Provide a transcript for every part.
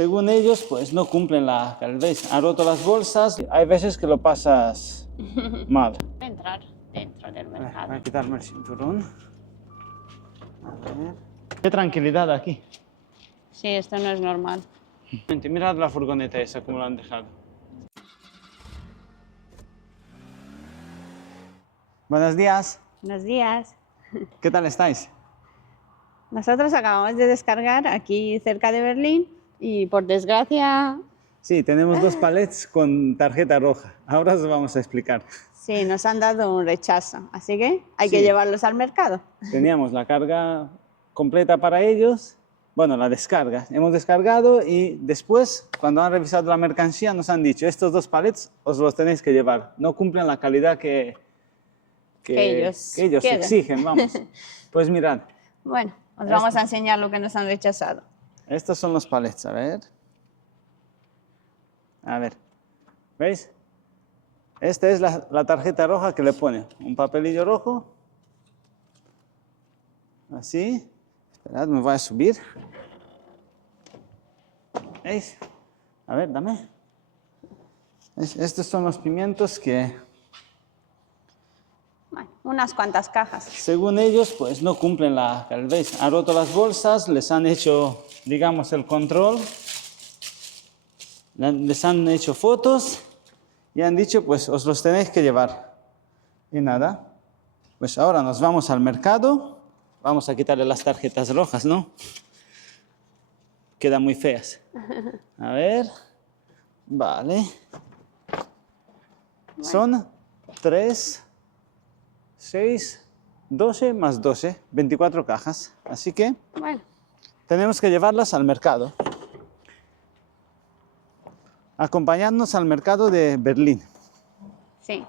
según ellos, pues no cumplen la calidad. ¿Veis? Han roto las bolsas. Hay veces que lo pasas mal. Entrar dentro del Voy mercado. a quitarme el cinturón. A ver. Qué tranquilidad aquí. Sí, esto no es normal. Mirad la furgoneta esa, como la han dejado. Buenos días. Buenos días. ¿Qué tal estáis? Nosotros acabamos de descargar aquí cerca de Berlín y por desgracia, Sí, tenemos dos palets con tarjeta roja. Ahora os vamos a explicar. sí, nos han dado un rechazo. Así que hay Sí. que llevarlos al mercado. Teníamos la carga completa para ellos. Bueno, la descarga. Hemos descargado y después, cuando han revisado la mercancía, nos han dicho, estos dos palets os los tenéis que llevar. No cumplen la calidad que ellos quieren. exigen, vamos. Pues mirad, Bueno, os vamos a enseñar lo que nos han rechazado. estos son los palets, a ver. A ver, ¿veis? Esta es la tarjeta roja que le pone un papelillo rojo. Así. Esperad, me voy a subir. ¿Veis? A ver, dame. Estos son los pimientos que, Bueno, unas cuantas cajas. según ellos, pues no cumplen la calidad. ¿Veis? Han roto las bolsas, les han hecho, digamos, el control. Les han hecho fotos y han dicho, pues os los tenéis que llevar. Y nada, pues ahora nos vamos al mercado. Vamos a quitarle las tarjetas rojas, ¿no? Quedan muy feas. A ver. Vale. Son 3, 6, 12 más 12, 24 cajas. Así que Bueno, tenemos que llevarlas al mercado. Acompañadnos al mercado de Berlín. sí,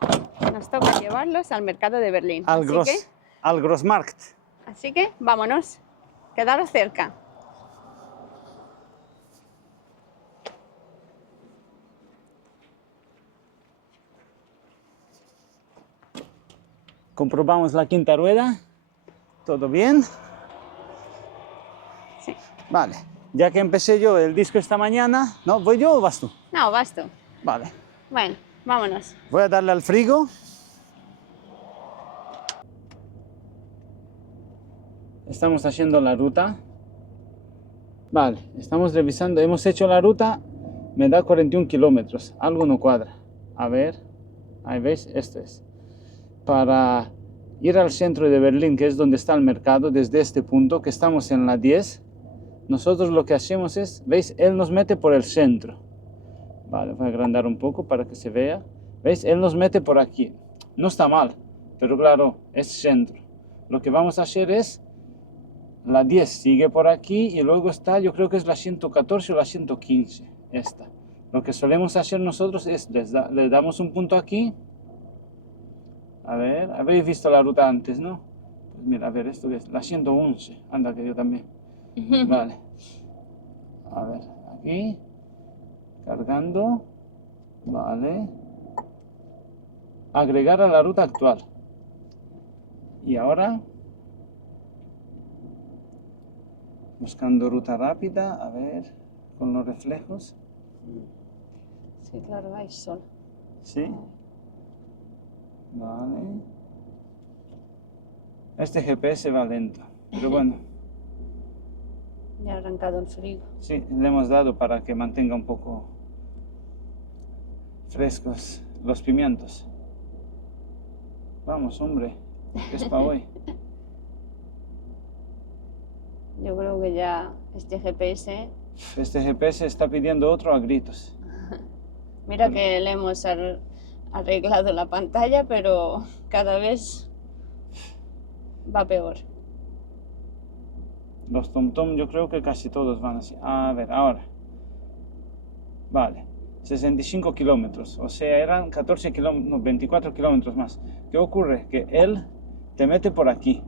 nos toca llevarlos al mercado de Berlín. Al Grossmarkt. Así que vámonos, quedaros cerca. Comprobamos la quinta rueda. ¿Todo bien? Sí. Vale. Ya que empecé yo el disco esta mañana, ¿no? ¿Voy yo o vas tú? No, vas tú. Vale. Bueno, vámonos. Voy a darle al frigo. Estamos haciendo la ruta. Vale, estamos revisando. Hemos hecho la ruta. Me da 41 kilómetros. Algo no cuadra. A ver. Ahí veis, esto es. Para ir al centro de Berlín, que es donde está el mercado, desde este punto, que estamos en la 10, nosotros lo que hacemos es, ¿veis? Él nos mete por el centro. Vale, voy a agrandar un poco para que se vea. ¿Veis? Él nos mete por aquí. No está mal, pero claro, es centro. Lo que vamos a hacer es, la 10 sigue por aquí y luego está, yo creo que es la 114 o la 115, esta. Lo que solemos hacer nosotros es, le damos un punto aquí. A ver, habéis visto la ruta antes, ¿no? Pues mira, a ver, esto que es la 111. Anda, que yo también. Vale. A ver, aquí. Cargando. Vale. Agregar a la ruta actual. Y ahora, buscando ruta rápida, a ver, con los reflejos. Sí, claro, hay sol. Sí. Vale. Este GPS va lento, pero bueno. Ya ha arrancado el frigo. Sí, le hemos dado para que mantenga un poco frescos los pimientos. Vamos, hombre, que es para hoy. Yo creo que ya este GPS... Este GPS está pidiendo otro a gritos. Mira que le hemos arreglado la pantalla, pero cada vez va peor. Los TomTom yo creo que casi todos van así. A ver, ahora. Vale, 65 kilómetros, o sea, eran 14 kilómetros, no, 24 kilómetros más. ¿Qué ocurre? Que él te mete por aquí.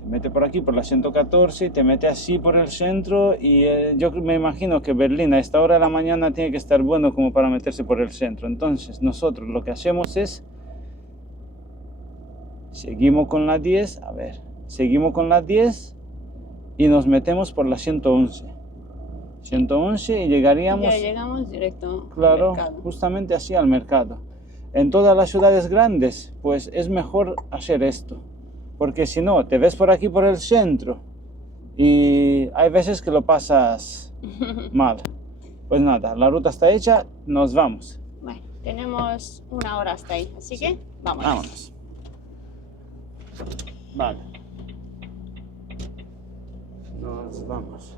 Te mete por aquí, por la 114, y te mete así por el centro, y yo me imagino que Berlín a esta hora de la mañana tiene que estar bueno como para meterse por el centro. Entonces, nosotros lo que hacemos es, seguimos con la 10, a ver, seguimos con la 10 y nos metemos por la 111. 111 y llegaríamos, Ya llegamos directo claro, al mercado. justamente así al mercado. En todas las ciudades grandes, pues es mejor hacer esto, porque si no, te ves por aquí por el centro y hay veces que lo pasas mal. Pues nada, la ruta está hecha, nos vamos. Bueno, tenemos 1 hora hasta ahí, así que vámonos. Vámonos. Vale. Nos vamos.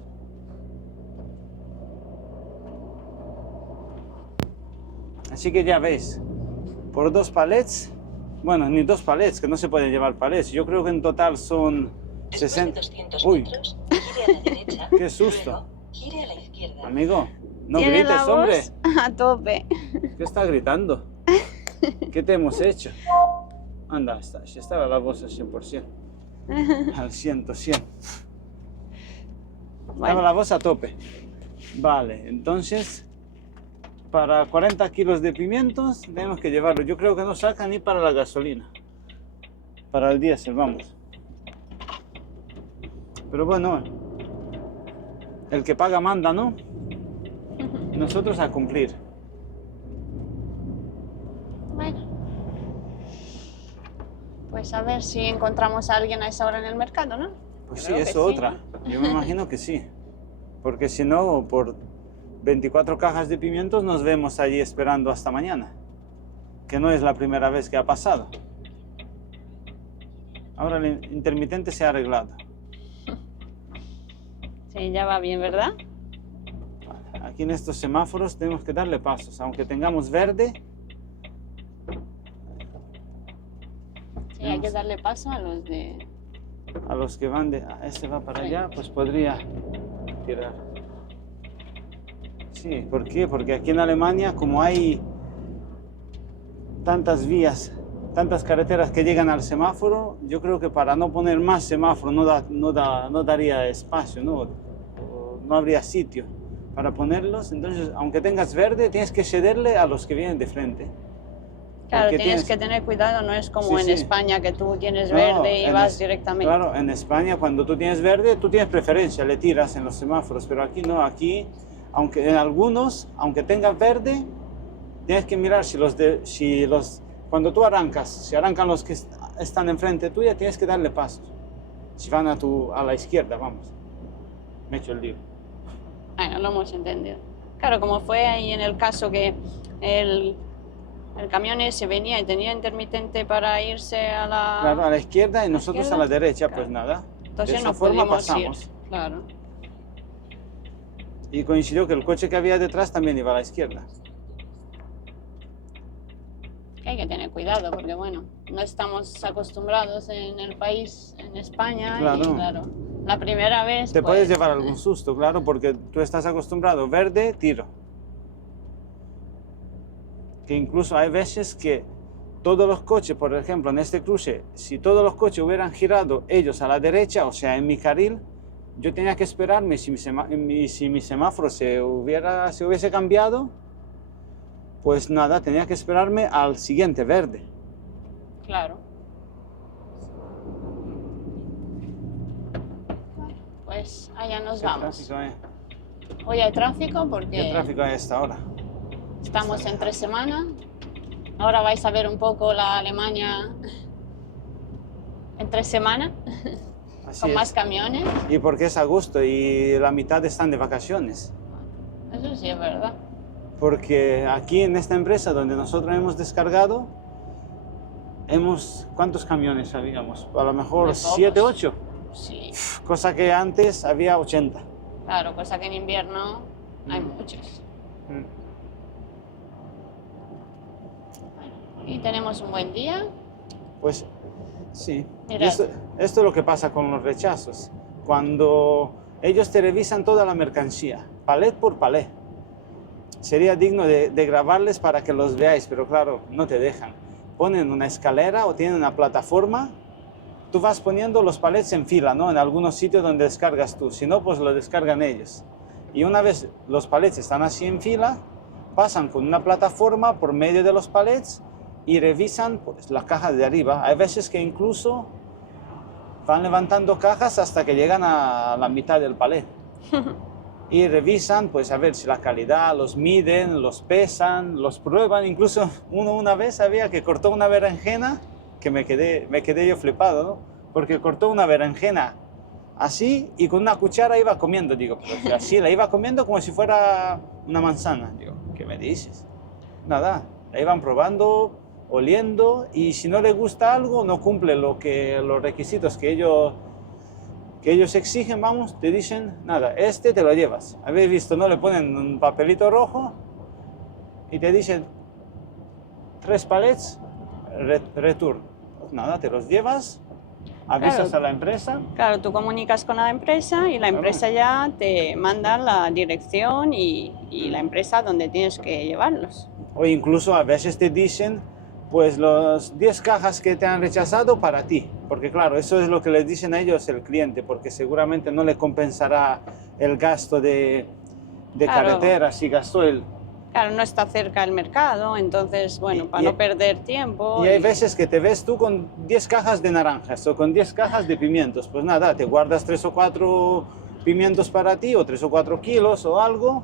Así que ya veis, por 2 palets, bueno, ni 2 palets, que no se pueden llevar palets. Yo creo que en total son 60. Uy, metros, gire a la derecha. qué susto. Luego, gire a la izquierda. Amigo, no Tiene grites, la hombre. voz a tope. ¿Qué estás gritando? ¿Qué te hemos hecho? Anda, estaba la voz al 100%. Al 100. Estaba Bueno, la voz a tope. Vale, entonces, para 40 kilos de pimientos tenemos que llevarlo. Yo creo que no saca ni para la gasolina. Para el diésel, vamos. Pero bueno, el que paga manda, ¿no? Nosotros a cumplir. bueno. Pues a ver si encontramos a alguien a esa hora en el mercado, ¿no? Pues sí, Creo que eso sí, otra. Yo me imagino que sí. Porque si no, por 24 cajas de pimientos nos vemos allí esperando hasta mañana. Que no es la primera vez que ha pasado. Ahora el intermitente se ha arreglado. Sí, ya va bien, ¿verdad? Aquí en estos semáforos tenemos que darle pasos. Aunque tengamos verde, Sí, hay que darle paso a los de... a los que van de... Este va para allá, pues podría tirar. Sí, ¿por qué? Porque aquí en Alemania, como hay tantas vías, tantas carreteras que llegan al semáforo, yo creo que para no poner más semáforo no daría espacio, ¿no? O no habría sitio para ponerlos. Entonces, aunque tengas verde, tienes que cederle a los que vienen de frente. Claro, Porque tienes que tener cuidado, no es como Sí, en sí. España que tú tienes No, verde y en vas es- directamente. Claro, en España cuando tú tienes verde, tú tienes preferencia, le tiras en los semáforos, pero aquí no, aquí, aunque en algunos, aunque tengas verde, tienes que mirar cuando tú arrancas, si arrancan los que están enfrente tuya, tienes que darle pasos. Si van a la izquierda, vamos. Me he hecho el lío. Bueno, lo hemos entendido. Claro, como fue ahí en el caso que el camión ese venía y tenía intermitente para irse a la... Claro, a la izquierda y nosotros izquierda, a la derecha, claro. pues nada. Entonces de esa no forma pudimos pasamos. ir. Claro. Y coincidió que el coche que había detrás también iba a la izquierda. Que hay que tener cuidado porque, bueno, no estamos acostumbrados en el país, en España, Claro. y claro, la primera vez... Te pues, puedes llevar algún susto, claro, porque tú estás acostumbrado, verde, tiro. Que incluso hay veces que todos los coches, por ejemplo, en este cruce, si todos los coches hubieran girado ellos a la derecha, o sea, en mi carril, yo tenía que esperarme, si mi semáforo se hubiese cambiado, pues nada, tenía que esperarme al siguiente verde. Claro. Pues allá nos ¿Qué vamos. tráfico hay? Hoy hay tráfico ¿Qué porque tráfico hay a esta hora? estamos entre semana. Ahora vais a ver un poco la Alemania entre semana, Así con es. más camiones. Y porque es agosto y la mitad están de vacaciones. Eso sí es verdad. Porque aquí en esta empresa donde nosotros hemos descargado, ¿cuántos camiones habíamos? A lo mejor Muy pocos. 7, 8, Sí, cosa que antes había 80. claro, cosa que en invierno hay muchos. Y tenemos un buen día. Pues sí. Mira. Y esto es lo que pasa con los rechazos. Cuando ellos te revisan toda la mercancía, palet por palet. Sería digno de grabarles para que los veáis, pero claro, no te dejan. Ponen una escalera o tienen una plataforma. Tú vas poniendo los palets en fila, ¿no? En algunos sitios donde descargas tú. Si no, pues lo descargan ellos. Y una vez los palets están así en fila, pasan con una plataforma por medio de los palets y revisan pues, las cajas de arriba. Hay veces que incluso van levantando cajas hasta que llegan a la mitad del palet. y revisan, pues a ver si la calidad, los miden, los pesan, los prueban. Incluso uno una vez sabía que cortó una berenjena, que me quedé yo flipado, ¿no? Porque cortó una berenjena así y con una cuchara iba comiendo. Digo, pero así la iba comiendo como si fuera una manzana. Digo, ¿qué me dices? Nada, la iban probando, oliendo, y si no le gusta algo, no cumple los requisitos que ellos exigen, vamos, te dicen, nada, este te lo llevas. Habéis visto, ¿no? Le ponen un papelito rojo y te dicen 3 palets, return. Pues nada, te los llevas, avisas Claro. a la empresa. Claro, tú comunicas con la empresa y la empresa ya te manda la dirección y la empresa donde tienes que llevarlos. O incluso a veces te dicen, pues los 10 cajas que te han rechazado para ti. Porque claro, eso es lo que les dicen a ellos el cliente, porque seguramente no le compensará el gasto de Claro. carretera si gastó el... Claro, no está cerca el mercado, entonces, bueno, para y- no perder tiempo. Y hay veces que te ves tú con 10 cajas de naranjas o con 10 cajas de pimientos. Pues nada, te guardas 3 o 4 pimientos para ti o 3 o 4 kilos o algo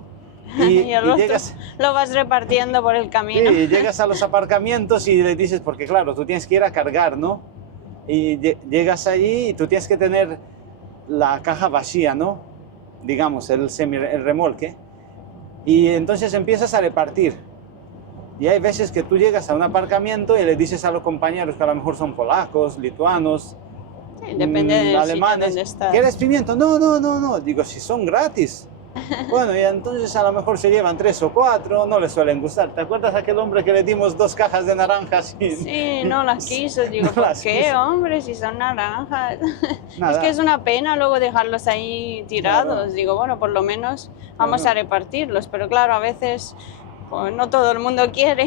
y el resto llegas... lo vas repartiendo por el camino. Sí, llegas a los aparcamientos y le dices, porque claro, tú tienes que ir a cargar, ¿no? Y llegas allí y tú tienes que tener la caja vacía, ¿no? Digamos, el remolque. Y entonces empiezas a repartir. Y hay veces que tú llegas a un aparcamiento y le dices a los compañeros que a lo mejor son polacos, lituanos, Sí, depende del sitio alemanes, donde estás. ¿quieres pimiento? No, no, no, no. Digo, si son gratis. Bueno, y entonces a lo mejor se llevan 3 o 4, no les suelen gustar. ¿Te acuerdas de aquel hombre que le dimos 2 cajas de naranjas? Sí, no las quiso. Digo, No ¿por las qué, quiso. hombre? Si son naranjas. Nada. Es que es una pena luego dejarlos ahí tirados. Claro. Digo, bueno, por lo menos vamos Claro. a repartirlos. Pero claro, a veces pues, no todo el mundo quiere.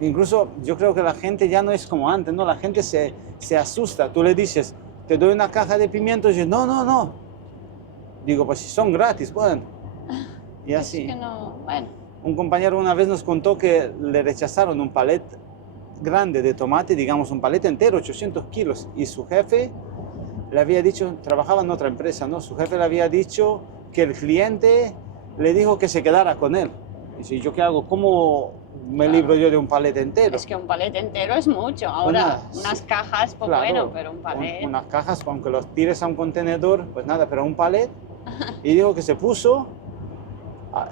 Incluso yo creo que la gente ya no es como antes, ¿no? La gente se asusta. Tú le dices, te doy una caja de pimientos y dice, no, no, no. Digo, pues si son gratis, bueno. Y así. Es que no, bueno. Un compañero una vez nos contó que le rechazaron un palet grande de tomate, digamos un palet entero, 800 kilos, y su jefe le había dicho, trabajaba en otra empresa, ¿no? Su jefe le había dicho que el cliente le dijo que se quedara con él. Dice, ¿y yo qué hago? ¿Cómo me libro yo de un palet entero? Es que un palet entero es mucho. Ahora, nada, unas sí. cajas, pues Claro, bueno, pero un palet. Unas cajas, aunque los tires a un contenedor, pues nada, pero un palet. Y dijo que se puso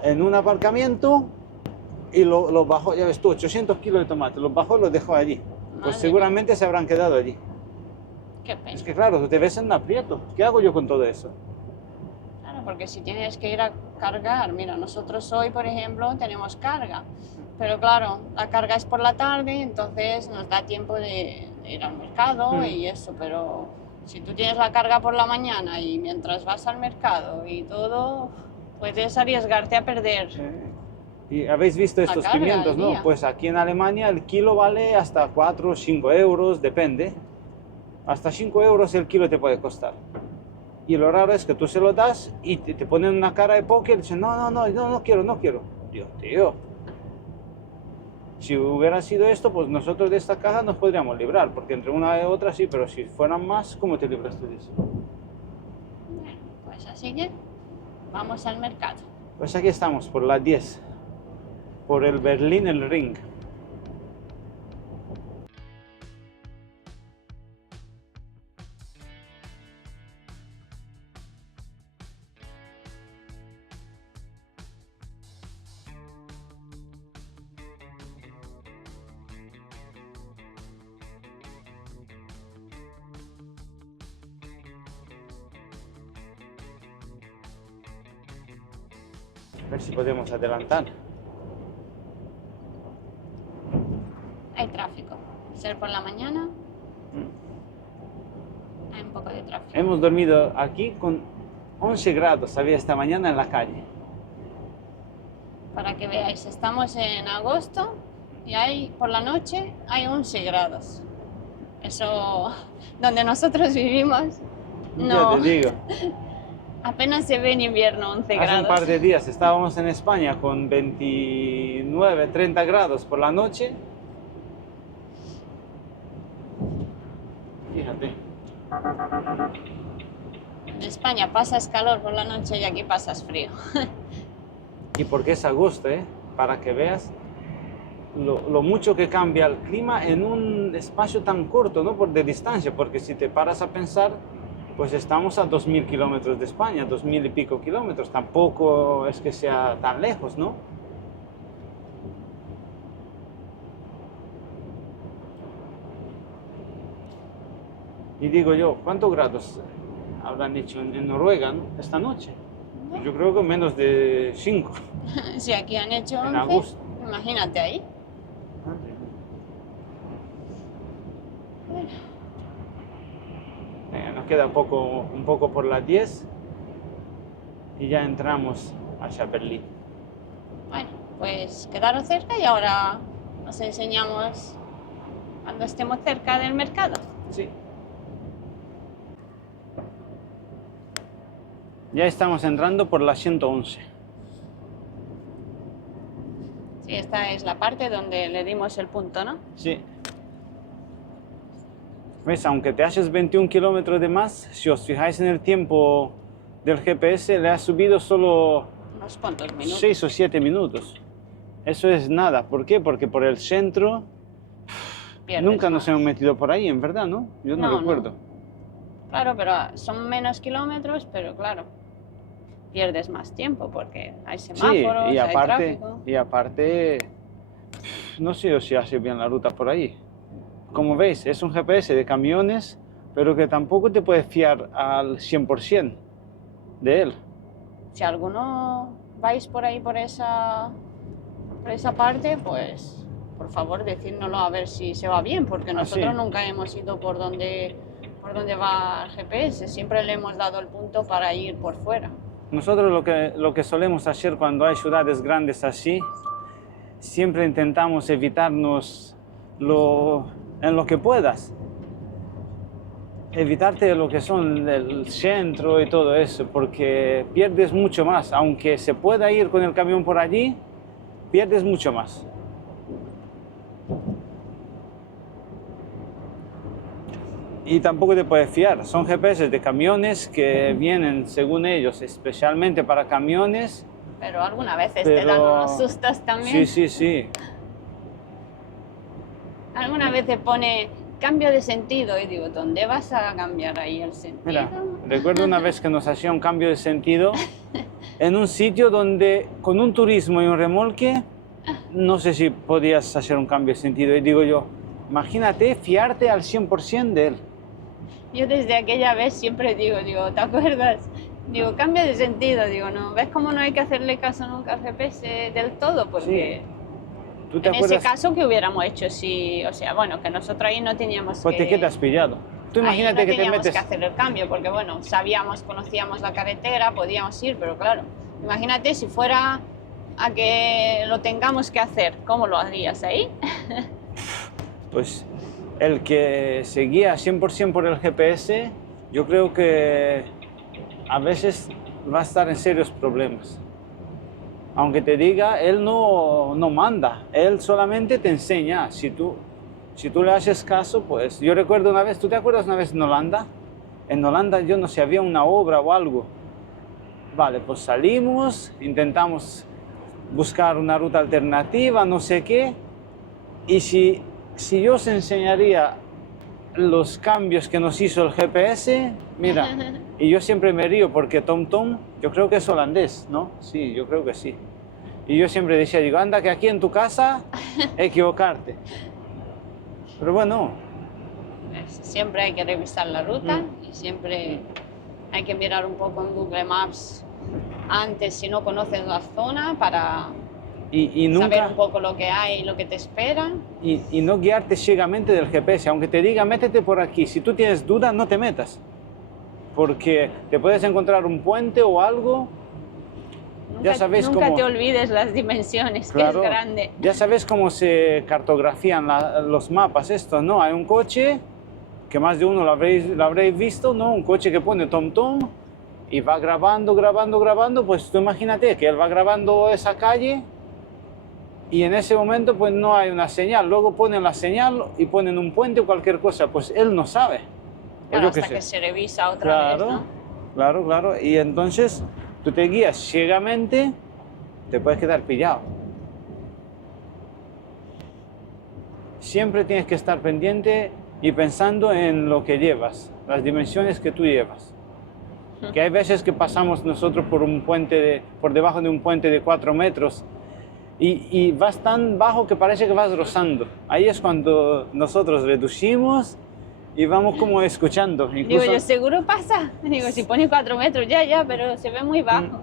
en un aparcamiento y lo bajó, ya ves tú, 800 kilos de tomate, los bajó y los dejó allí. Pues Madre seguramente se habrán quedado allí. Qué pena. Es que claro, tú te ves en un aprieto. ¿Qué hago yo con todo eso? Claro, porque si tienes que ir a cargar, mira, nosotros hoy, por ejemplo, tenemos carga, pero claro, la carga es por la tarde, entonces nos da tiempo de ir al mercado y eso, pero si tú tienes la carga por la mañana y mientras vas al mercado y todo, puedes arriesgarte a perder. Y habéis visto estos carga pimientos, al ¿no? día. Pues aquí en Alemania el kilo vale hasta 4 o 5 euros, depende. Hasta 5 euros el kilo te puede costar. Y lo raro es que tú se lo das y te ponen una cara de póker y dicen, no, no, no, no, no quiero, no quiero. Dios, tío. Si hubiera sido esto, pues nosotros de esta caja nos podríamos librar, porque entre una y otra sí, pero si fueran más, ¿cómo te libras tú de eso? Bueno, pues así que vamos al mercado. Pues aquí estamos, por las 10, por el Berlín, el Ring. A ver si podemos adelantar. Hay tráfico. Ser por la mañana, hay un poco de tráfico. Hemos dormido aquí con 11 grados, había esta mañana en la calle. Para que veáis, estamos en agosto y hay, por la noche hay 11 grados. Eso, donde nosotros vivimos, no, Ya te digo. apenas se ve en invierno 11 Hace grados. un par de días estábamos en España con 29, 30 grados por la noche. Fíjate. En España pasas calor por la noche y aquí pasas frío. Y porque es agosto, ¿eh? Para que veas lo mucho que cambia el clima en un espacio tan corto, ¿no? De distancia, porque si te paras a pensar, pues estamos a 2000 kilómetros de España, 2000 y pico kilómetros, tampoco es que sea tan lejos, ¿no? Y digo yo, ¿cuántos grados habrán hecho en Noruega, ¿no? Esta noche? Pues yo creo que menos de 5. Si aquí han hecho En 11, agosto. imagínate ahí. Nos queda un poco por las 10 y ya entramos a Chapelí. Bueno, pues quedaros cerca y ahora os enseñamos cuando estemos cerca del mercado. Sí. Ya estamos entrando por la 111. Sí, esta es la parte donde le dimos el punto, ¿no? Sí. ¿Ves? Aunque te haces 21 kilómetros de más, si os fijáis en el tiempo del GPS, le ha subido solo Unos cuantos minutos. 6 o 7 minutos. Eso es nada. ¿Por qué? Porque por el centro Pierdes nunca más. nos hemos metido por ahí, en verdad, ¿no? Yo no No, recuerdo. Claro, pero son menos kilómetros, pero claro, pierdes más tiempo porque hay Sí, semáforos, y hay aparte, tráfico. no sé si hace bien la ruta por ahí. Como veis, es un GPS de camiones, pero que tampoco te puedes fiar al 100% de él. Si alguno vais por ahí, por esa parte, pues por favor decídnoslo a ver si se va bien, porque nosotros sí. nunca hemos ido por donde va el GPS, siempre le hemos dado el punto para ir por fuera. Nosotros lo que solemos hacer cuando hay ciudades grandes así, siempre intentamos evitarnos en lo que puedas. Evitarte lo que son el centro y todo eso, porque pierdes mucho más. Aunque se pueda ir con el camión por allí, pierdes mucho más. Y tampoco te puedes fiar. Son GPS de camiones que vienen, según ellos, especialmente para camiones. Pero algunas veces te dan unos sustos también. Sí. Algunas veces pone cambio de sentido y digo, ¿dónde vas a cambiar ahí el sentido? Mira, recuerdo una vez que nos hacía un cambio de sentido en un sitio donde con un turismo y un remolque no sé si podías hacer un cambio de sentido. Y digo yo, imagínate fiarte al 100% de él. Yo desde aquella vez siempre digo, ¿te acuerdas? Digo, cambio de sentido, digo, no, ¿ves cómo no hay que hacerle caso nunca al GPS del todo? Porque ¿Tú te en acuerdas? ese caso, ¿qué hubiéramos hecho? Si, o sea, bueno, que nosotros ahí no teníamos Pues que... te quedas pillado. Tú ahí imagínate no que te teníamos metes... que hacer el cambio, porque bueno, conocíamos la carretera, podíamos ir, pero claro, imagínate si fuera a que lo tengamos que hacer, ¿cómo lo harías ahí? Pues el que se guía 100% por el GPS, yo creo que a veces va a estar en serios problemas. Aunque te diga, él no manda, él solamente te enseña. Si tú le haces caso, pues yo recuerdo una vez, ¿tú te acuerdas una vez en Holanda? En Holanda, yo no sé, había una obra o algo. Vale, pues salimos, intentamos buscar una ruta alternativa, no sé qué. Y si yo os enseñaría los cambios que nos hizo el GPS, mira, y yo siempre me río porque TomTom, yo creo que es holandés, ¿no? Sí, yo creo que sí. Y yo siempre decía, digo, anda que aquí en tu casa equivocarte. Pero bueno. Siempre hay que revisar la ruta y siempre hay que mirar un poco en Google Maps antes si no conoces la zona para saber un poco lo que hay y lo que te espera. Y no guiarte ciegamente del GPS, aunque te diga métete por aquí. Si tú tienes duda, no te metas. Porque te puedes encontrar un puente o algo. Nunca te olvides las dimensiones, claro, que es grande. Ya sabes cómo se cartografían los mapas estos, ¿no? Hay un coche, que más de uno lo habréis visto, ¿no? Un coche que pone TomTom y va grabando, pues tú imagínate que él va grabando esa calle y en ese momento pues no hay una señal, luego ponen la señal y ponen un puente o cualquier cosa, pues él no sabe. Claro, hasta que se revisa otra vez, ¿no? Claro, claro. Y entonces tú te guías ciegamente, te puedes quedar pillado. Siempre tienes que estar pendiente y pensando en lo que llevas, las dimensiones que tú llevas. Que hay veces que pasamos nosotros por un puente, por debajo de un puente de 4 metros y vas tan bajo que parece que vas rozando. Ahí es cuando nosotros reducimos y vamos como escuchando. Digo Incluso, yo, seguro pasa. Digo, si pone 4 metros, ya, pero se ve muy bajo.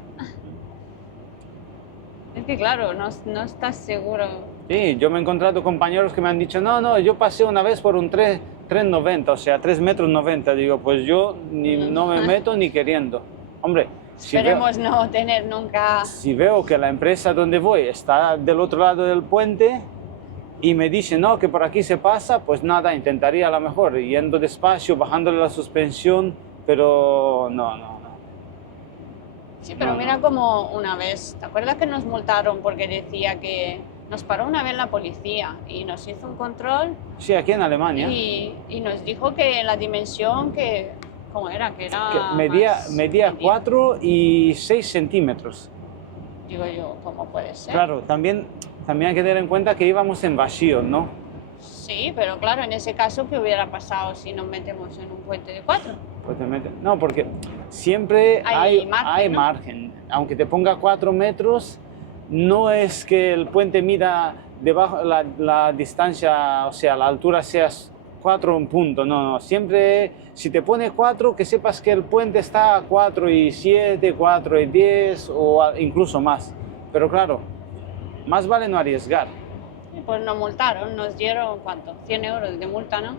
Es que claro, no estás seguro. sí, yo me he encontrado compañeros que me han dicho, no, yo pasé una vez por un 3,90, o sea, 3,90 m. Digo, pues yo no me meto ni queriendo. Hombre, Esperemos no tener nunca... si veo que la empresa donde voy está del otro lado del puente y me dice, no, que por aquí se pasa, pues nada, intentaría a lo mejor, yendo despacio, bajándole la suspensión, pero no. Sí, pero mira como una vez, ¿te acuerdas que nos multaron porque decía que nos paró una vez la policía y nos hizo un control Sí, aquí en Alemania. y nos dijo que la dimensión que, ¿cómo era? Que era Que medía medía. 4 y 6 centímetros. Digo yo, ¿cómo puede ser? Claro, también hay que tener en cuenta que íbamos en vacío, ¿no? Sí, pero claro, en ese caso, ¿qué hubiera pasado si nos metemos en un puente de 4? Pues no, porque siempre Hay margen, hay ¿no? margen. Aunque te ponga 4 metros, no es que el puente mida debajo la distancia, o sea, la altura sea 4 en punto, no. Siempre, si te pone 4, que sepas que el puente está a 4,7, 4,10 o incluso más. Pero claro, más vale no arriesgar. Pues nos multaron, nos dieron, ¿cuánto? 100 euros de multa, ¿no?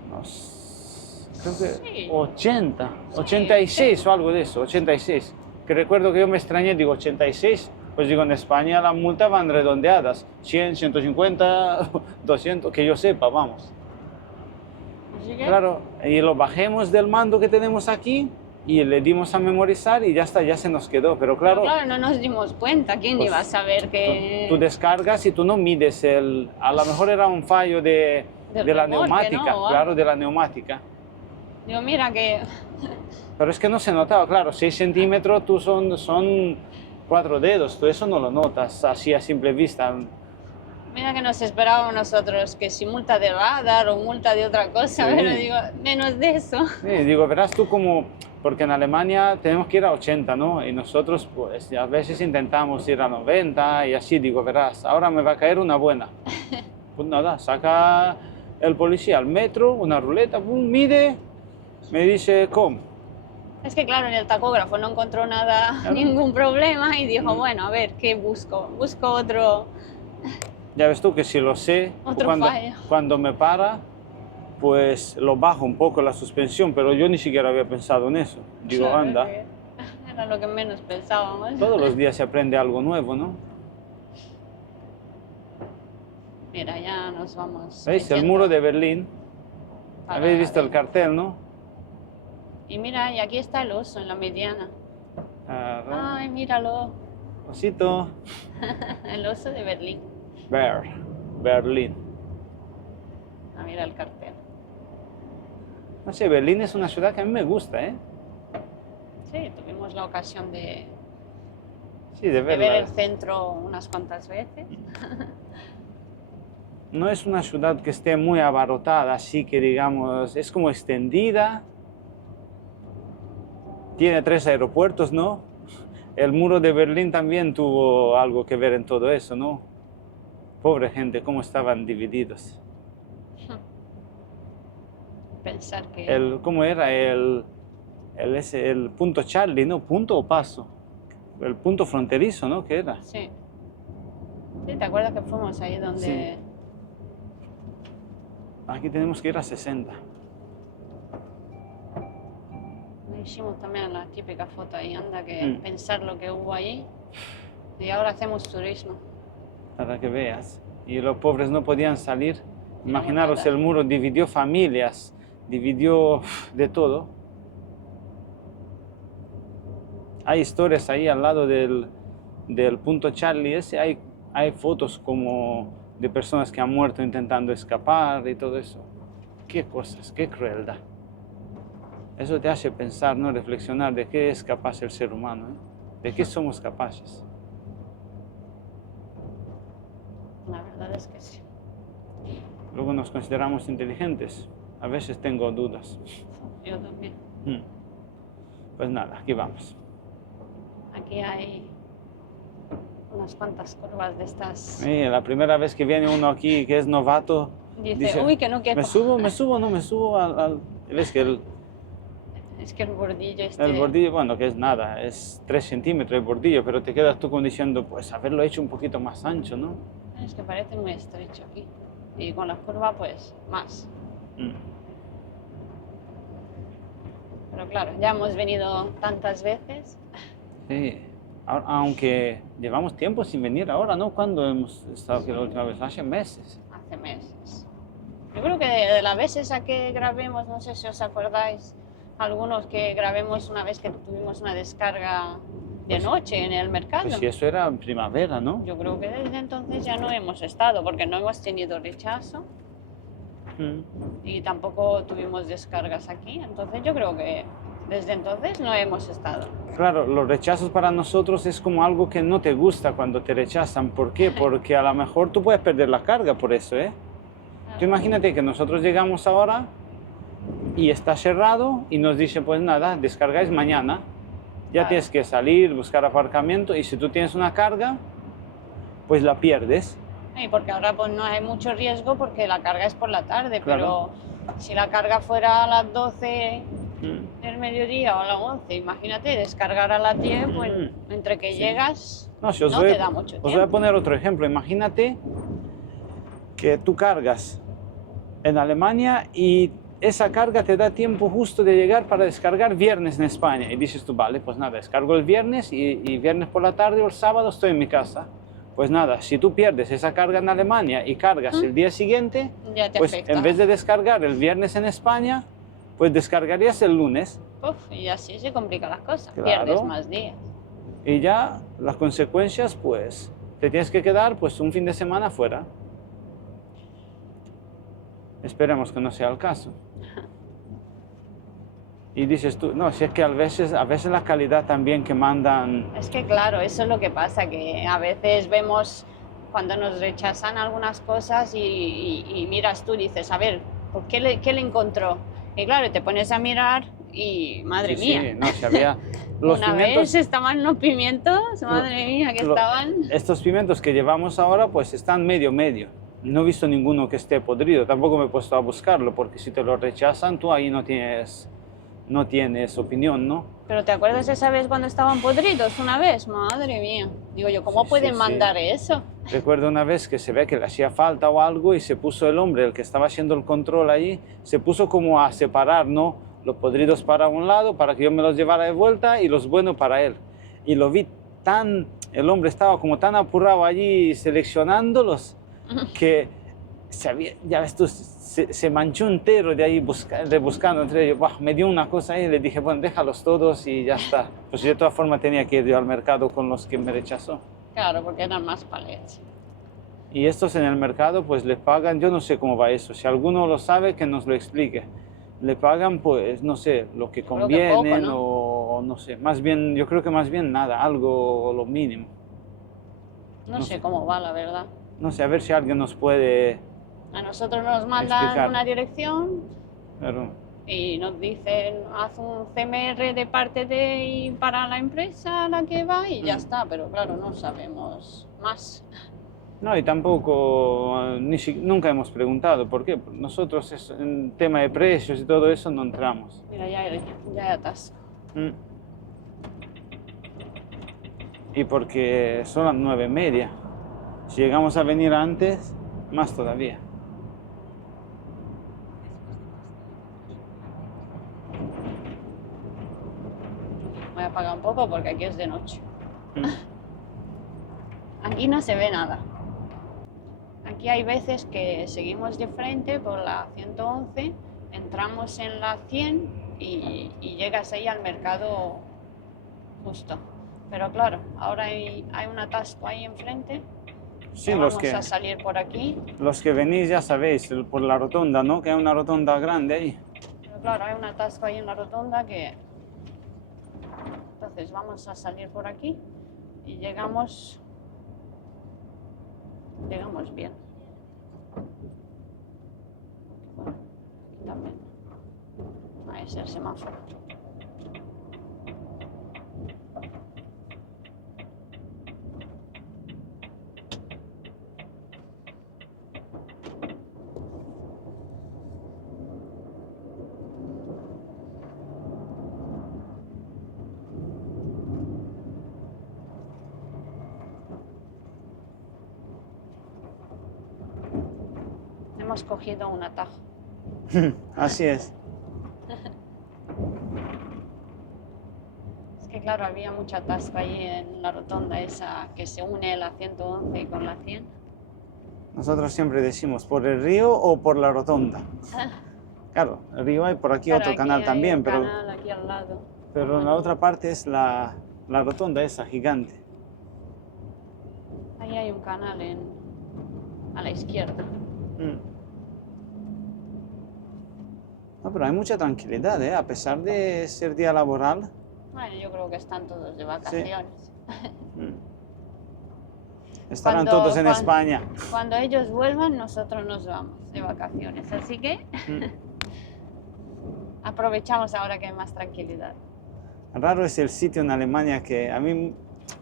Creo que Sí. 80, 86 o algo de eso, 86. Que recuerdo que yo me extrañé, digo 86, pues digo en España las multas van redondeadas, 100, 150, 200, que yo sepa, vamos. Así que, Claro, y lo bajemos del mando que tenemos aquí y le dimos a memorizar y ya está, ya se nos quedó. Pero pero claro, claro, no nos dimos cuenta, ¿quién pues, iba a saber que... tú descargas y tú no mides a lo mejor era un fallo de Del la remolque, neumática, ¿no? O claro, algo. de la neumática. Digo, mira que... Pero es que no se notaba, claro, 6 centímetros tú son 4 dedos, tú eso no lo notas así a simple vista. Mira que nos esperábamos nosotros, que si multa de radar o multa de otra cosa, Sí. pero digo, menos de eso. Sí, digo, verás tú como, porque en Alemania tenemos que ir a 80, ¿no? Y nosotros pues a veces intentamos ir a 90 y así, digo, verás, ahora me va a caer una buena. Pues nada, saca el policía al metro, una ruleta, pum, mide, me dice, ¿cómo? Es que claro, en el tacógrafo no encontró nada, Claro. ningún problema y dijo, bueno, a ver, ¿qué busco? Busco otro... Ya ves tú que si lo sé, Otro cuando, fallo. cuando me para, pues lo bajo un poco la suspensión, pero yo ni siquiera había pensado en eso. Digo, Claro, anda, que era lo que menos pensábamos. todos los días se aprende algo nuevo, ¿no? Mira, ya nos vamos. ¿Veis? El metiendo muro de Berlín. para Habéis visto el adentro. cartel, ¿no? Y mira, y aquí está el oso en la mediana. Ah, Ay, míralo. osito. El oso de Berlín. Berlín. Ah, mira el cartel. No sé, Berlín es una ciudad que a mí me gusta, ¿eh? Sí, tuvimos la ocasión de Sí, de ver verla. el centro unas cuantas veces. No es una ciudad que esté muy abarrotada, así que digamos, es como extendida. Tiene 3 aeropuertos, ¿no? El muro de Berlín también tuvo algo que ver en todo eso, ¿no? Pobre gente, cómo estaban divididos. Pensar que... ¿Cómo era? El punto Charlie, ¿no? ¿Punto o paso? El punto fronterizo, ¿no? ¿Qué era? Sí. Sí, ¿te acuerdas que fuimos ahí donde... Sí. Aquí tenemos que ir a 60. Hicimos también la típica foto ahí, anda que Mm. pensar lo que hubo ahí. Y ahora hacemos turismo. Para que veas. Y los pobres no podían salir. Imaginaros, nada. el muro dividió familias, dividió de todo. Hay historias ahí al lado del punto Charlie ese, hay fotos como de personas que han muerto intentando escapar y todo eso. Qué cosas, qué crueldad. Eso te hace pensar, ¿no? Reflexionar de qué es capaz el ser humano, ¿eh? De qué somos capaces. La verdad es que sí. Luego nos consideramos inteligentes. A veces tengo dudas. Yo también. Pues nada, aquí vamos. Aquí hay unas cuantas curvas de estas. La primera vez que viene uno aquí que es novato, Dice, uy, que no quepo. me subo, no me subo ves que Es que el bordillo el bordillo, bueno, que es nada, es 3 centímetros el bordillo, pero te quedas tú como diciendo, pues haberlo hecho un poquito más ancho, ¿no? Es que parece muy estrecho aquí. Y con la curva, pues, más. Pero claro, ya hemos venido tantas veces. Sí, aunque llevamos tiempo sin venir ahora, ¿no? ¿Cuándo hemos estado aquí la última vez? Hace meses. Hace meses. Yo creo que de las veces a que grabemos, no sé si os acordáis, algunos que grabemos una vez que tuvimos una descarga de noche en el mercado. Pues si eso era en primavera, ¿no? Yo creo que desde entonces ya no hemos estado, porque no hemos tenido rechazo y tampoco tuvimos descargas aquí. Entonces yo creo que desde entonces no hemos estado. Claro, los rechazos para nosotros es como algo que no te gusta cuando te rechazan. ¿Por qué? Porque a lo mejor tú puedes perder la carga por eso, ¿eh? Tú imagínate que nosotros llegamos ahora y está cerrado y nos dicen, pues nada, descargáis mañana. Ya tienes que salir, buscar aparcamiento y si tú tienes una carga, pues la pierdes. Y porque ahora pues no hay mucho riesgo porque la carga es por la tarde, Claro. pero si la carga fuera a las 12 del mediodía o a las 11, imagínate, descargar a las 10, pues entre que llegas No, si os no voy, te da mucho os voy a tiempo. poner otro ejemplo. Imagínate que tú cargas en Alemania y esa carga te da tiempo justo de llegar para descargar viernes en España. Y dices tú, vale, pues nada, descargo el viernes y viernes por la tarde o el sábado estoy en mi casa. Pues nada, si tú pierdes esa carga en Alemania y cargas el día siguiente, Ya te pues afecta. en vez de descargar el viernes en España, pues descargarías el lunes Uf, y así se complican las cosas, Claro. pierdes más días. y ya las consecuencias, pues te tienes que quedar pues un fin de semana fuera. Esperemos que no sea el caso. Y dices tú, no, si es que a veces la calidad también que mandan. Es que claro, eso es lo que pasa, que a veces vemos cuando nos rechazan algunas cosas y miras tú y dices, a ver, ¿por qué le encontró? Y claro, te pones a mirar y madre Sí, mía. sí, no, si había los Una pimientos, vez estaban los pimientos, madre mía, que estaban. estos pimientos que llevamos ahora, pues están medio. No he visto ninguno que esté podrido, tampoco me he puesto a buscarlo, porque si te lo rechazan, tú ahí no tienes opinión, ¿no? Pero ¿te acuerdas esa vez cuando estaban podridos una vez? Madre mía. Digo yo, ¿cómo Sí, pueden sí. mandar eso? Recuerdo una vez que se ve que le hacía falta o algo y se puso el hombre, el que estaba haciendo el control allí, se puso como a separar, ¿no? Los podridos para un lado, para que yo me los llevara de vuelta y los buenos para él. Y lo vi el hombre estaba como tan apurado allí seleccionándolos que ya ves tú, se manchó entero de ahí buscando entre ellos. Buah, me dio una cosa ahí y le dije, bueno, déjalos todos y ya está. Pues de todas formas tenía que ir yo al mercado con los que me rechazó. Claro, porque eran más palets. Y estos en el mercado pues les pagan, yo no sé cómo va eso, si alguno lo sabe que nos lo explique. Le pagan pues, no sé, lo que Creo que poco, conviene ¿no? o no sé, más bien, yo creo que más bien nada, algo lo mínimo. No No sé sé. cómo va, la verdad. No sé, a ver si alguien nos puede. A nosotros nos mandan Explicar. una dirección Pero, y nos dicen, haz un CMR de parte de y para la empresa a la que va y ya está, pero claro, no sabemos más. no, y tampoco, nunca hemos preguntado por qué. Nosotros en tema de precios y todo eso no entramos. Mira, ya hay atasco. Y porque son las 9:30. Si llegamos a venir antes, más todavía. Voy a apagar un poco porque aquí es de noche. Aquí no se ve nada. Aquí hay veces que seguimos de frente por la 111, entramos en la 100 y llegas ahí al mercado justo. Pero claro, ahora hay un atasco ahí enfrente. Sí, Ya los vamos que, a salir por aquí. los que venís ya sabéis, por la rotonda, ¿no? Que hay una rotonda grande ahí. Pero Pero claro, hay un atasco ahí en la rotonda que... Entonces vamos a salir por aquí y llegamos bien. Bueno, aquí también. Ahí es el semáforo. Hemos cogido un atajo. Así es. Es que claro, había mucho atasco ahí en la rotonda esa que se une la 111 con la 100. Nosotros siempre decimos, ¿por el río o por la rotonda? Claro, el río hay por aquí Claro, otro aquí canal hay también, un pero, canal aquí al lado. pero la otra parte es la rotonda esa gigante. Ahí hay un canal a la izquierda. No, pero hay mucha tranquilidad, ¿eh? A pesar de ser día laboral. Bueno, yo creo que están todos de vacaciones. Estarán Cuando- todos en cuando- España. Cuando ellos vuelvan, nosotros nos vamos de vacaciones. Así que aprovechamos ahora que hay más tranquilidad. Raro es el sitio en Alemania que a mí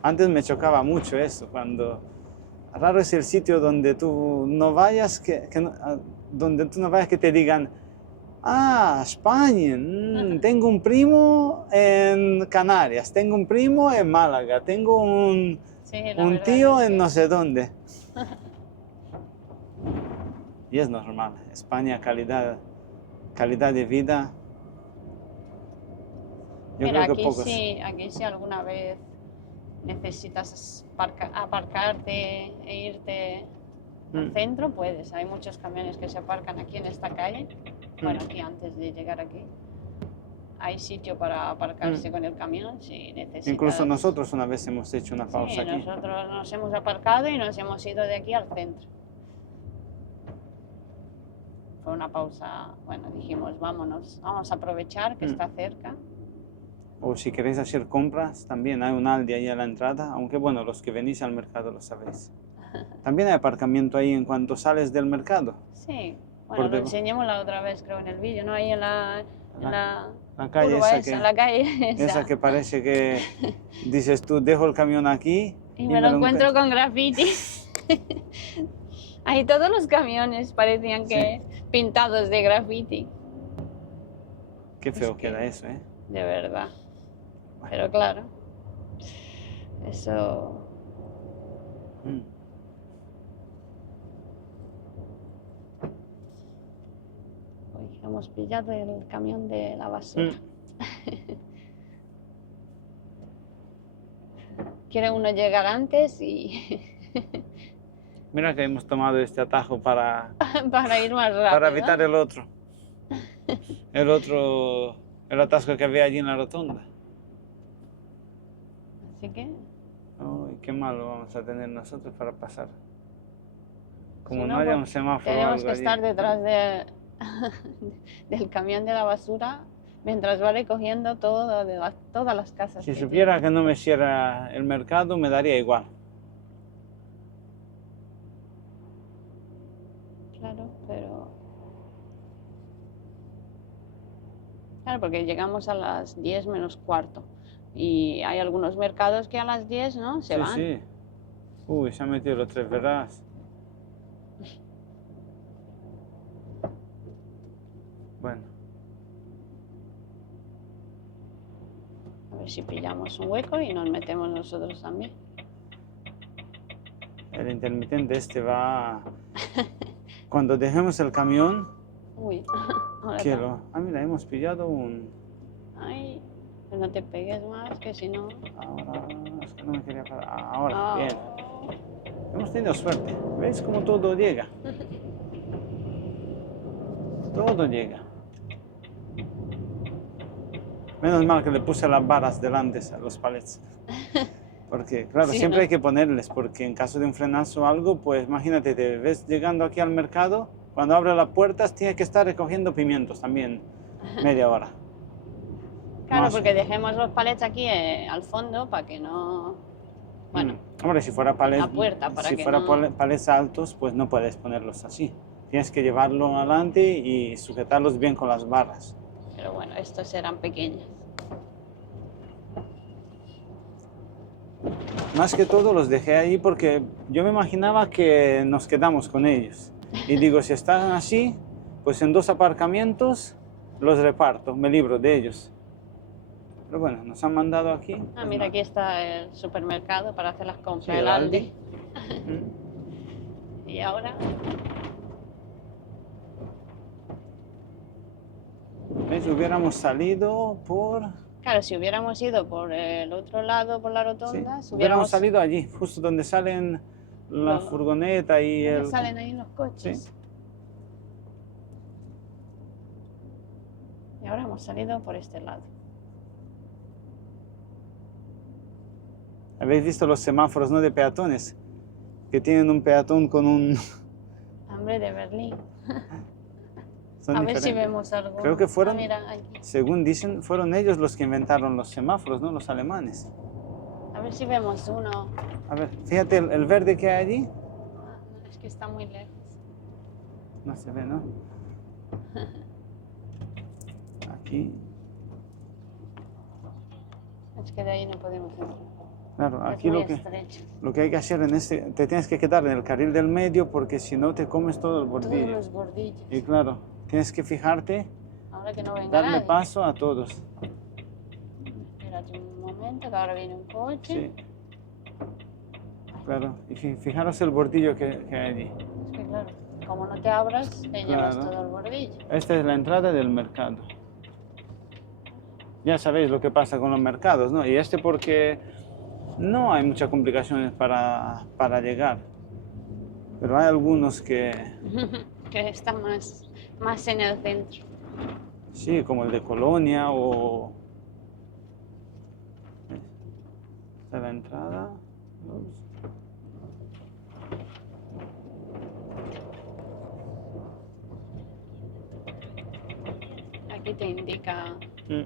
antes me chocaba mucho eso, raro es el sitio donde tú no vayas, donde tú no vayas que te digan, ah, España, tengo un primo en Canarias, tengo un primo en Málaga, tengo un Sí, la un verdad tío es en que- no sé dónde. Y es normal, España, calidad de vida. Yo Mira, creo que pocos. aquí sí alguna vez necesitas aparcarte e irte al centro, puedes. Hay muchos camiones que se aparcan aquí en esta calle. Bueno, aquí antes de llegar aquí. Hay sitio para aparcarse con el camión si necesitas. Incluso nosotros una vez hemos hecho una pausa Sí, aquí. nosotros nos hemos aparcado y nos hemos ido de aquí al centro. Fue una pausa, bueno, dijimos, vámonos, vamos a aprovechar que está cerca. O si queréis hacer compras, también hay un Aldi ahí a la entrada, aunque bueno, los que venís al mercado lo sabéis. También hay aparcamiento ahí en cuanto sales del mercado. Sí, bueno, lo debajo. enseñamos la otra vez, creo, en el vídeo, ¿no? Ahí en la calle curva esa en la calle esa que parece que dices tú, dejo el camión aquí y me lo encuentro con grafitis. Ahí todos los camiones parecían que pintados de graffiti. Qué feo Es que- queda eso, ¿eh? De verdad. Pero claro, eso... Uy, hemos pillado el camión de la basura. Quiere uno llegar antes y Mira que hemos tomado este atajo para para ir más rápido. para evitar el otro, el atasco que había allí en la rotonda. Así que, Uy, qué malo vamos a tener nosotros para pasar. Como si no no, haya pues, un semáforo o tenemos algo que allí. estar detrás del camión de la basura mientras va recogiendo todo de todas las casas. Si que supiera que no me cierra el mercado, me daría igual. tiene. Claro, pero... Claro, porque llegamos a las 10 menos cuarto. Y hay algunos mercados que a las 10, ¿no? Se van. Sí. Uy, se ha metido los tres, ¿verdad? Bueno, A ver si pillamos un hueco y nos metemos nosotros también. el intermitente este va... Cuando dejemos el camión, Uy, ahora Ah, mira, hemos pillado un... Ay, que no te pegues más, que si no... Ahora, es que no me quería parar. Ahora, Oh. bien. Hemos tenido suerte. ¿Ves cómo todo llega? Todo llega. Menos mal que le puse las varas delante a los palets. Porque, claro, Sí, siempre ¿no? hay que ponerles, porque en caso de un frenazo o algo, pues imagínate, te ves llegando aquí al mercado, cuando abre las puertas tienes que estar recogiendo pimientos también. media hora. Claro, Más. porque dejemos los palets aquí al fondo para que no... Bueno, Hombre, si fuera palets, la puerta para si que fuera no... palets altos, pues no puedes ponerlos así. Tienes que llevarlo adelante y sujetarlos bien con las barras. Pero bueno, estos eran pequeños. Más que todo los dejé ahí porque yo me imaginaba que nos quedamos con ellos. Y digo, si están así, pues en 2 aparcamientos los reparto, me libro de ellos. Pero bueno, nos han mandado aquí. Ah, pues mira, nada. aquí está el supermercado para hacer las compras, Sí, el el Aldi. Mm. Y ahora, ¿Ves? Hubiéramos salido por... claro, si hubiéramos ido por el otro lado, por la Sí, rotonda, si hubiéramos hubiéramos... salido allí, justo donde salen la Lo- furgoneta y ¿Dónde el... salen ahí los coches? Sí. Y ahora hemos salido por este lado. ¿Habéis visto los semáforos, no, de peatones? Que tienen un peatón con un... Hambre de Berlín. Son A ver si diferentes. vemos algo. Creo que fueron- Ah, mira, aquí. Según dicen, fueron ellos los que inventaron los semáforos, ¿no? Los alemanes. A ver si vemos uno. A ver, fíjate el verde que hay allí. Ah, no, es que está muy lejos. No se ve, ¿no? Aquí. Es que de ahí no podemos entrar. Claro, Es aquí muy lo que, estrecho. lo que hay que hacer en este... Te tienes que quedar en el carril del medio porque si no te comes todo el Todos bordillo. los bordillos. Y claro, tienes que fijarte, Ahora que no venga darle nadie. paso a todos. Espérate un momento, que ahora viene un coche. Sí. Claro, y fijaros el bordillo que hay allí. Es que claro, como no te abras, te llevas Claro. todo el bordillo. Esta es la entrada del mercado. Ya sabéis lo que pasa con los mercados, ¿no? Y este porque no hay muchas complicaciones para llegar. Pero hay algunos que, Que está más en el centro. sí, como el de Colonia o... Esta es la entrada. Aquí te indica Mm.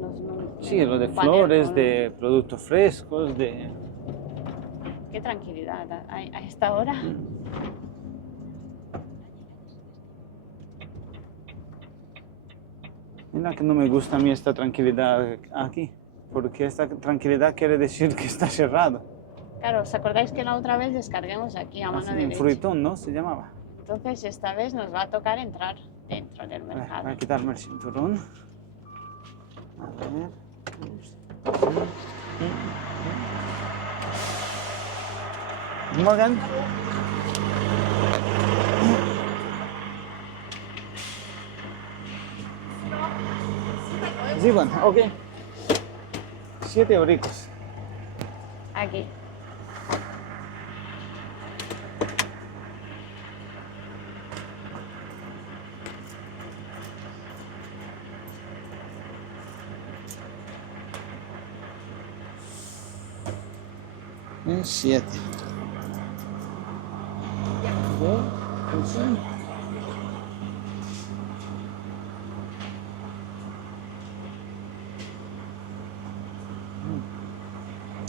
los números. Sí, lo de un panel flores, con- de productos frescos, de... Qué tranquilidad a esta hora. Mira que no me gusta a mí esta tranquilidad aquí, porque esta tranquilidad quiere decir que está cerrado. Claro, ¿os acordáis que la otra vez descarguemos aquí a mano Así, en derecha? Fruitón, ¿no? Se llamaba. Entonces esta vez nos va a tocar entrar dentro del Voy mercado. a quitarme el cinturón. A ver. Morgan. Sieben, ok. 7 euricos. Aquí. En 7.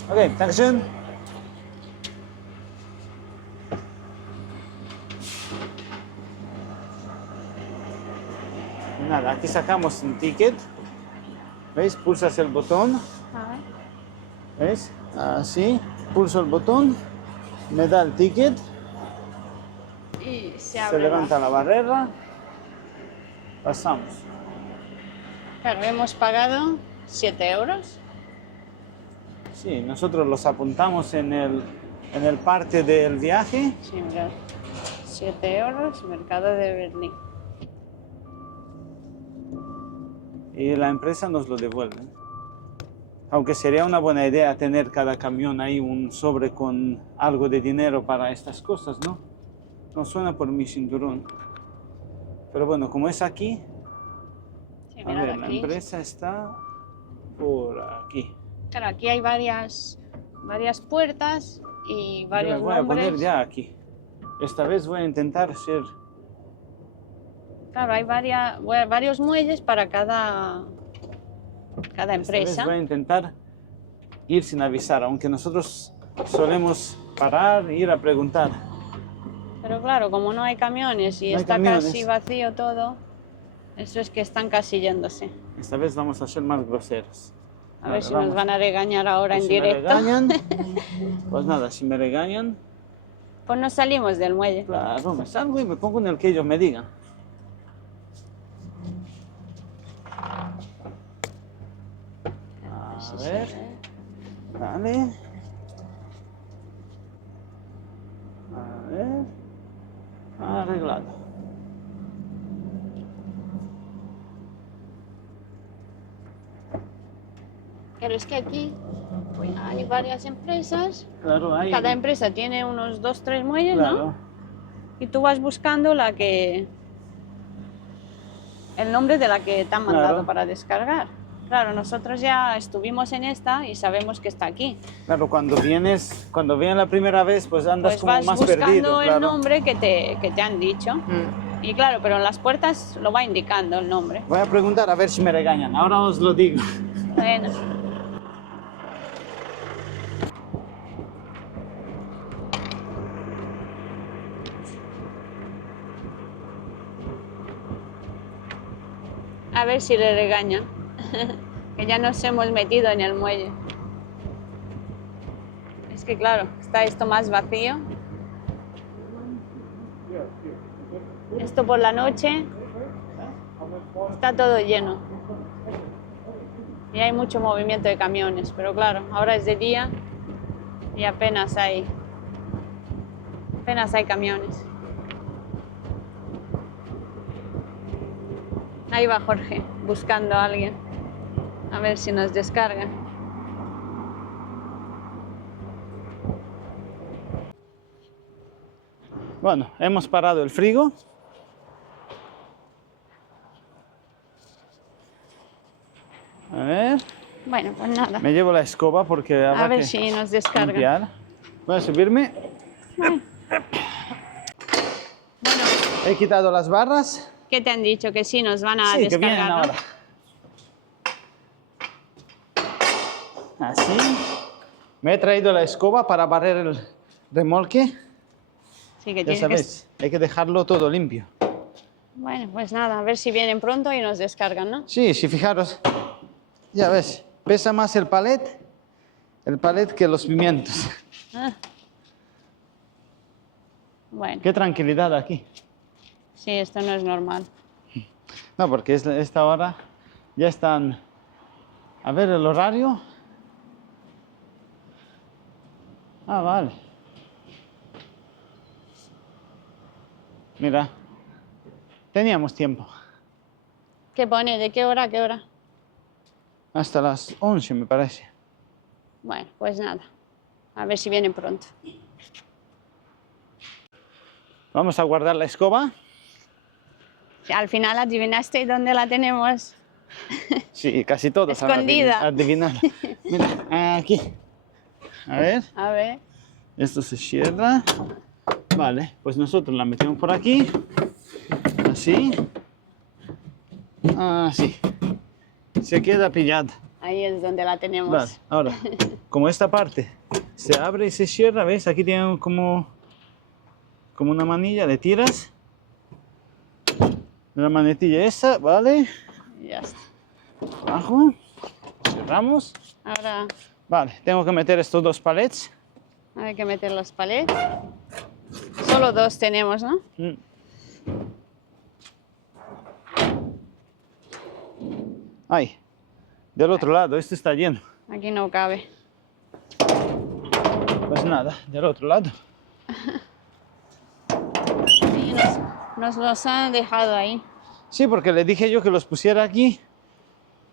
Ok, Dankeschön. Nada, aquí sacamos un ticket. ¿Veis? Pulsas el botón. A ver. ¿Ves? Así, pulso el botón, me da el ticket, Y se se abre. levanta la barrera, pasamos. Claro, hemos pagado 7 euros. Sí, nosotros los apuntamos en el parte del viaje. Sí, mirad. 7 euros, mercado de Berlín. Y la empresa nos lo devuelve. Aunque sería una buena idea tener cada camión ahí un sobre con algo de dinero para estas cosas, ¿no? No suena por mi cinturón. Pero bueno, como es aquí, Sí, a mirad ver, la aquí. empresa está por aquí. Claro, aquí hay varias puertas y Yo varios me voy a poner nombres. ya aquí. Esta vez voy a intentar ser Claro, hay varios muelles para cada Esta vez empresa. voy a intentar ir sin avisar, aunque nosotros solemos parar e ir a preguntar. Pero claro, como no hay camiones y No hay está camiones. casi vacío todo, eso es que están casi yéndose. Esta vez vamos a ser más groseros. A ver si nos van a regañar ahora Pues en si directo. me regañan, pues nada, si me regañan, Pues nos salimos del muelle. claro, me salgo y me pongo en el que ellos me digan. A ver, vale. A ver, arreglado. Pero es que aquí hay varias empresas. Claro, hay. Cada empresa tiene unos 2-3 muelles, Claro. ¿no? Y tú vas buscando el nombre de la que te han mandado Claro. para descargar. Claro, nosotros ya estuvimos en esta y sabemos que está aquí. Claro, cuando vienes la primera vez, pues andas Pues como vas más buscando perdido, el claro. nombre que te han dicho. Y claro, pero en las puertas lo va indicando el nombre. Voy a preguntar a ver si me regañan, ahora os lo digo. Bueno. A ver si le regañan. Que ya nos hemos metido en el muelle. Es que claro, está esto más vacío. Esto por la noche está todo lleno. Y hay mucho movimiento de camiones, pero claro, ahora es de día y apenas hay camiones. Ahí va Jorge, buscando a alguien. A ver si nos descargan. Bueno, hemos parado el frigo. A ver, Bueno, pues nada. me llevo la escoba porque habrá A ver que si nos descargan. limpiar. Voy a subirme. Bueno, He quitado las barras. ¿qué te han dicho? Que sí, nos van a Sí, que vienen descargar, ¿no? ahora. Así. Me he traído la escoba para barrer el remolque. Sí, que Ya tiene que... sabéis, hay que dejarlo todo limpio. Bueno, pues nada, a ver si vienen pronto y nos descargan, ¿no? Sí, si fijaros, ya ves, pesa más el palet que los pimientos. Ah. Bueno, Qué tranquilidad aquí. sí, esto no es normal. No, porque esta hora ya están... A ver, el horario. Ah, vale. Mira, teníamos tiempo. ¿Qué pone? ¿De qué hora a qué hora? Hasta las 11, me parece. Bueno, pues nada. A ver si vienen pronto. Vamos a guardar la escoba. Al final adivinaste dónde la tenemos. Sí, casi todos han Escondida. adivinado. Mira, aquí. A ver, A ver. esto se cierra. Vale, pues nosotros la metemos por aquí. Así. Así. Se queda pillada. Ahí es donde la tenemos. Vale, ahora, como esta parte se abre y se cierra, ¿ves? Aquí tiene como una manilla, le tiras. La manetilla esa, ¿vale? Ya está. Abajo. Cerramos. Ahora Vale, tengo que meter estos dos palets. hay que meter los palets. Solo 2 tenemos, ¿no? Mm. Ay, del otro lado, esto está lleno. Aquí no cabe. Pues nada, del otro lado. Sí, nos los han dejado ahí. Sí, porque le dije yo que los pusiera aquí,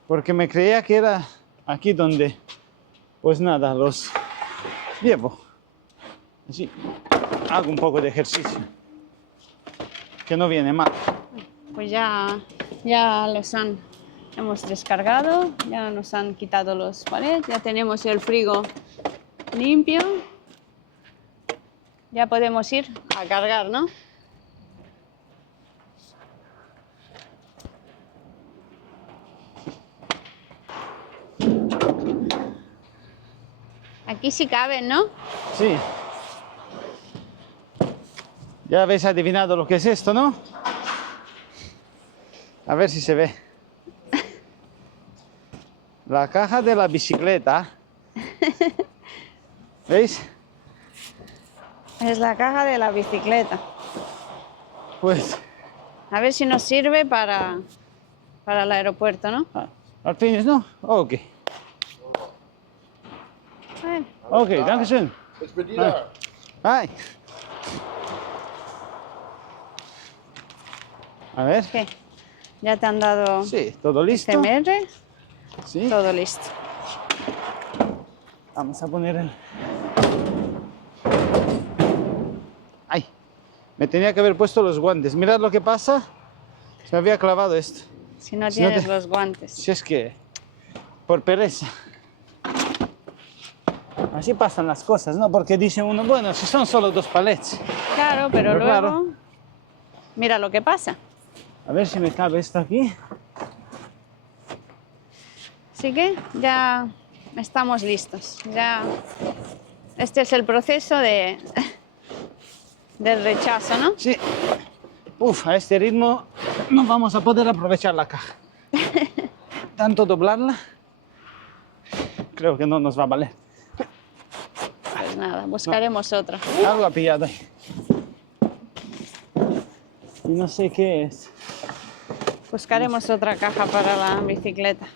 porque me creía que era aquí donde, pues nada, los llevo. Así, hago un poco de ejercicio, que no viene mal. Pues ya hemos descargado, ya nos han quitado los palets, ya tenemos el frigo limpio. Ya podemos ir a cargar, ¿no? Aquí sí caben, ¿no? Sí. Ya habéis adivinado lo que es esto, ¿no? A ver si se ve. La caja de la bicicleta. ¿Veis? Es la caja de la bicicleta. Pues A ver si nos sirve para el aeropuerto, ¿no? al fin, ¿no? Ok. Bueno, Ok, danke schön. Bis wieder. Bye. A ver. ¿qué? ¿Ya te han dado Sí, todo listo. CMR? Sí. Todo listo. Vamos a poner el... ¡Ay! Me tenía que haber puesto los guantes. Mirad lo que pasa. Se me había clavado esto. Si no Si no tienes te- los guantes. Si es que... Por pereza. Así pasan las cosas, ¿no? Porque dice uno, bueno, si son solo 2 palets. Claro, pero Pero luego... claro. Mira lo que pasa. A ver si me cabe esto aquí. Así que ya estamos listos. Ya este es el proceso del rechazo, ¿no? Sí. Uf, a este ritmo no vamos a poder aprovechar la caja. Tanto doblarla, creo que no nos va a valer. Pues nada, buscaremos otra. Algo ha pillado ahí. Y no sé qué es. Buscaremos otra caja para la bicicleta.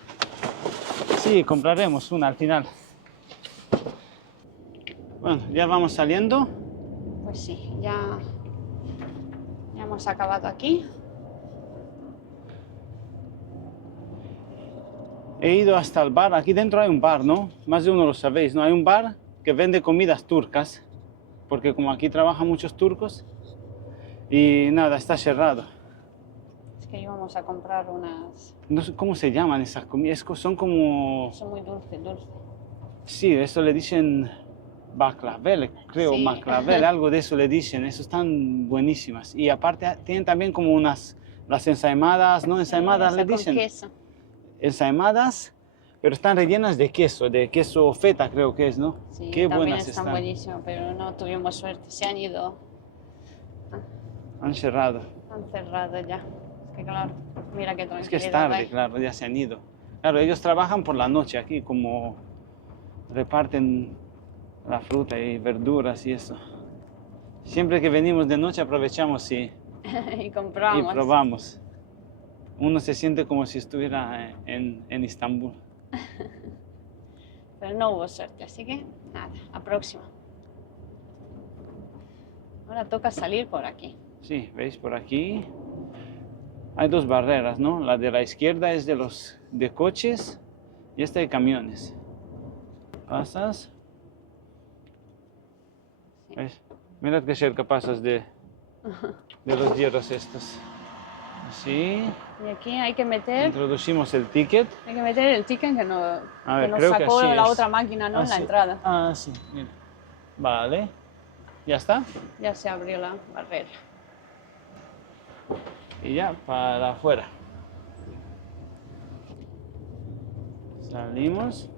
Sí, compraremos una al final. Bueno, ya vamos saliendo. Pues sí, ya hemos acabado aquí. He ido hasta el bar. Aquí dentro hay un bar, ¿no? Más de uno lo sabéis, ¿no? Hay un bar que vende comidas turcas. Porque como aquí trabajan muchos turcos. Y nada, está cerrado. Es que íbamos a comprar unas... No sé cómo se llaman esas comidas. Son como... Son muy dulces, dulces. Sí, eso le dicen baklavel, creo, Sí. baklavel, algo de eso le dicen. Eso están buenísimas. Y aparte tienen también como unas... Las ensaimadas, ¿no? Ensaimadas Esa le con dicen. queso. Ensaimadas, pero están rellenas de queso feta creo que es, ¿no? Sí, Qué también buenas están están. buenísimas, pero no tuvimos suerte. Se han ido, Han cerrado. han cerrado ya. Es que claro, mira qué Es tranquilidad que es tarde, hay. claro, ya se han ido. Claro, ellos trabajan por la noche aquí, como reparten la fruta y verduras y eso. Siempre que venimos de noche aprovechamos y y compramos. probamos. Uno se siente como si estuviera en Istambul. Pero no hubo suerte, así que nada, a próxima. Ahora toca salir por aquí. Sí, veis por aquí. Hay 2 barreras, ¿no? La de la izquierda es de coches y esta de camiones. Pasas. Sí. ¿Ves? Mirad qué cerca pasas de los hierros estos. Así. Y aquí hay que meter Introducimos el ticket. el ticket que, A que ver, nos creo que sacó así la es. otra máquina, ¿no? En la Así. entrada. Ah, sí, mira. Vale. Ya está. Ya se abrió la barrera. Y ya, para afuera. Salimos.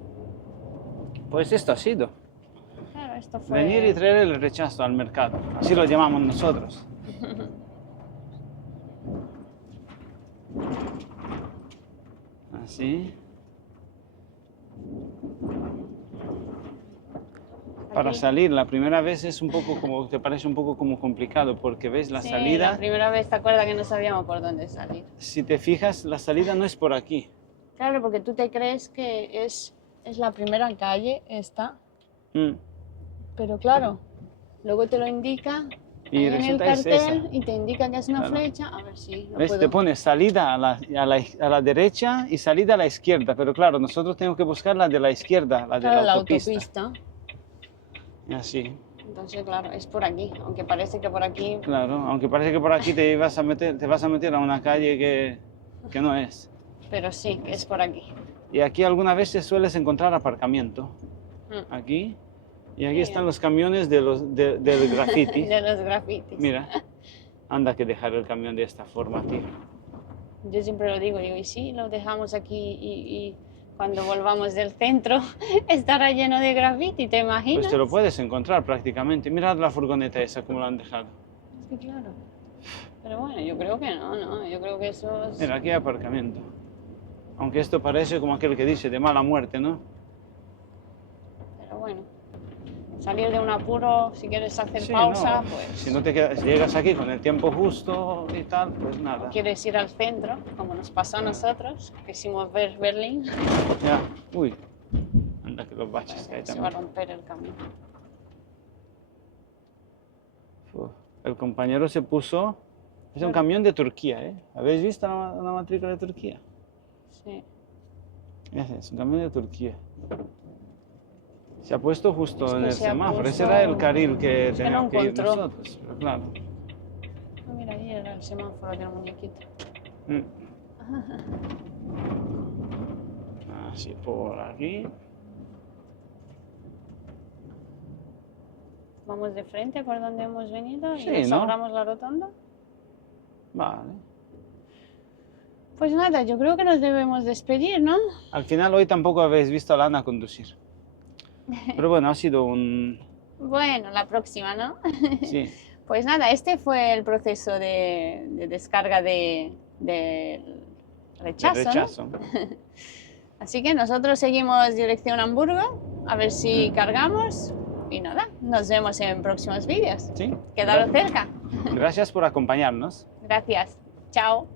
Pues esto ha sido. Claro, esto fue... Venir y traer el rechazo al mercado. Así lo llamamos nosotros. Así. Para Aquí. salir la primera vez es un poco como, te parece un poco como complicado porque ves la Sí, salida. la primera vez te acuerdas que no sabíamos por dónde salir. Si te fijas, la salida no es por aquí. Claro, porque tú te crees que es la primera calle esta, Mm. pero claro, luego te lo indica Y ahí en el resulta es cartel esa. y te indica que es una Claro. flecha. A ver si lo ¿Ves? puedo... Te pone salida a la derecha y salida a la izquierda. Pero claro, nosotros tenemos que buscar la de la izquierda, la de Claro, la autopista. autopista. Y así, Entonces, claro, es por aquí, aunque parece que por aquí... claro. Aunque parece que por aquí te vas a meter a una calle que no es. Pero sí, que es por aquí. Y aquí algunas veces sueles encontrar aparcamiento. Mm. Aquí. Y aquí Sí. están los camiones del graffiti. De los grafitis. Mira, anda que dejar el camión de esta forma, tío. Yo siempre lo digo, y sí, lo dejamos aquí y cuando volvamos del centro estará lleno de graffiti, ¿te imaginas? Pues te lo puedes encontrar prácticamente. Mirad la furgoneta esa, como la han dejado. Sí, claro. Pero bueno, yo creo que no. Yo creo que eso es... Mira, aquí hay aparcamiento. Aunque esto parece como aquel que dice de mala muerte, ¿no? Pero bueno, salir de un apuro, si quieres hacer Sí, pausa, no. pues... Si no te quedas, si llegas aquí con el tiempo justo y tal, pues nada. Quieres ir al centro, como nos pasó a nosotros, quisimos ver Berlín, Ya. Uy. Anda que los baches que hay se va a también. romper el camino. Uf. El compañero se puso... Es un camión de Turquía, ¿eh? ¿Habéis visto la matrícula de Turquía? Sí. Es un camión de Turquía. Se ha puesto justo Es que en el se ha semáforo. Ese puesto- era el carril que Es que no teníamos que ir encontró. nosotros. Pero claro. Ah, mira, ahí era el semáforo del muñequito. Mm. Así por aquí. Vamos de frente por donde hemos venido y Sí, nos ¿no? abramos la rotonda. Vale. Pues nada, yo creo que nos debemos despedir, ¿no? Al final hoy tampoco habéis visto a Lana conducir. Pero bueno, ha sido un... Bueno, la próxima, ¿no? Sí. Pues nada, este fue el proceso de descarga del rechazo, de ¿no? rechazo. Así que nosotros seguimos dirección Hamburgo, a ver si cargamos y nada, nos vemos en próximos vídeos. Sí. Quedaros cerca. Gracias por acompañarnos. Gracias. Chao.